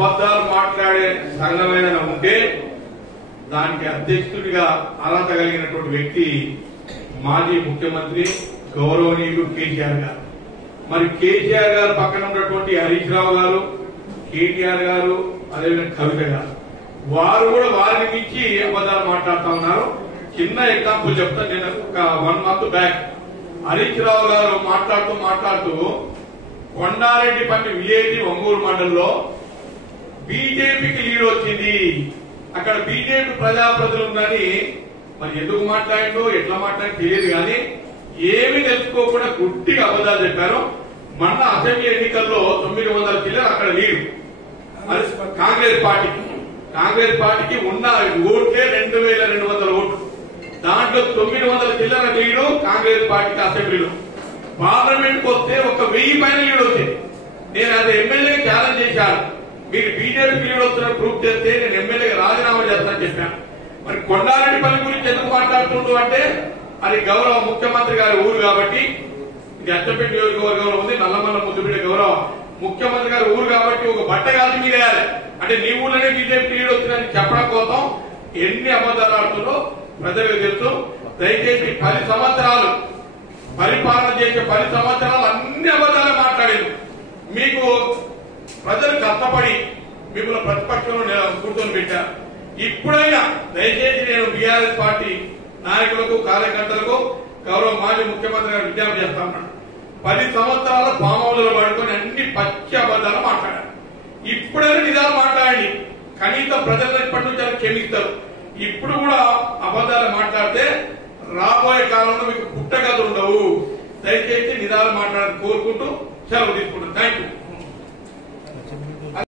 అబద్దాలు మాట్లాడే సంఘం ఏదైనా ఉంటే దానికి అధ్యక్షుడిగా అర్హత కలిగినటువంటి వ్యక్తి మాజీ ముఖ్యమంత్రి గౌరవనీయులు కేసీఆర్ గారు. మరి కేసీఆర్ గారు పక్కన ఉన్నటువంటి హరీష్ రావు గారు, కేటీఆర్ గారు, అదేవిధంగా కవిత గారు, వారు కూడా వారిని మించి అబద్దాలు మాట్లాడుతా ఉన్నారు. చిన్న ఎగ్జాంపుల్ చెప్తా. నేను ఒక 1 month బ్యాక్ హరీష్ రావు గారు మాట్లాడుతూ కొండారెడ్డిపల్లి విలేజ్ ఒంగూరు మండలంలో బీజేపీకి లీడ్ వచ్చింది, అక్కడ బీజేపీ ప్రజాప్రతినిధులు ఉందని మరి ఎందుకు మాట్లాడిందో ఎట్లా మాట్లాడి తెలియదు కానీ ఏమీ తెలుసుకోకుండా గుట్టిగా అబద్దాలు చెప్పారు. మొన్న అసెంబ్లీ ఎన్నికల్లో 900 చిల్లర అక్కడ లీడ్ కాంగ్రెస్ పార్టీకి ఉన్న ఓట్లే 2200 ఓట్లు. దాంట్లో 900 చిల్లర లీడు కాంగ్రెస్ పార్టీకి అసెంబ్లీలో. పార్లమెంట్ కు వస్తే ఒక 1000 పైన లీడ్ వచ్చింది. నేను అది ఎమ్మెల్యేకి ఛాలెంజ్ చేశాను, మీరు బీజేపీకి లీడ్ వస్తున్న ప్రూఫ్ చేస్తే నేను ఎమ్మెల్యేకి రాజీనామా చేస్తానని చెప్పాను. మరి కొండారెడ్డిపల్లి గురించి ఎందుకు మాట్లాడుతుంటూ అంటే అది గౌరవ ముఖ్యమంత్రి గారి ఊరు కాబట్టి, ఇది అచ్చంపేట నియోజకవర్గంలో ఉంది, నల్లమల్ల ముద్దుబిడ్డ గౌరవ ముఖ్యమంత్రి గారి ఊరు కాబట్టి ఒక బట్ట కాల్చి మీరేయాలి అంటే నీ ఊళ్ళోనే బీజేపీ లీడ్ వచ్చిందని చెప్పడం కోసం ఎన్ని అబద్దాలు ఆడుతుందో ప్రజలకు తెలుసు. దయచేసి 10 సంవత్సరాలు పరిపాలన చేసే 10 సంవత్సరాలు అన్ని అబద్దాలు మాట్లాడారు. మీకు ప్రజలు కష్టపడి మిమ్మల్ని ప్రతిపక్షంలో కూర్చొని పెట్టారు. ఇప్పుడైనా దయచేసి నేను బీఆర్ఎస్ పార్టీ నాయకులకు, కార్యకర్తలకు గౌరవ మాజీ ముఖ్యమంత్రి గారు విజ్ఞప్తి చేస్తా ఉన్నాను. 10 సంవత్సరాల పామౌలలో పడుకొని అన్ని పచ్చి అబద్దాలు మాట్లాడారు. ఇప్పుడైనా నిజాలు మాట్లాడండి, కనీసం ప్రజలను ఇప్పటి నుంచి క్షమిస్తారు. ఇప్పుడు కూడా అబద్దాలు మాట్లాడితే రాబోయే కాలంలో మీకు పుట్టగతులు ఉండవు. దయచేసి నిజాలు మాట్లాడాలని కోరుకుంటూ సెలవు తీసుకుంటాను. Thank you.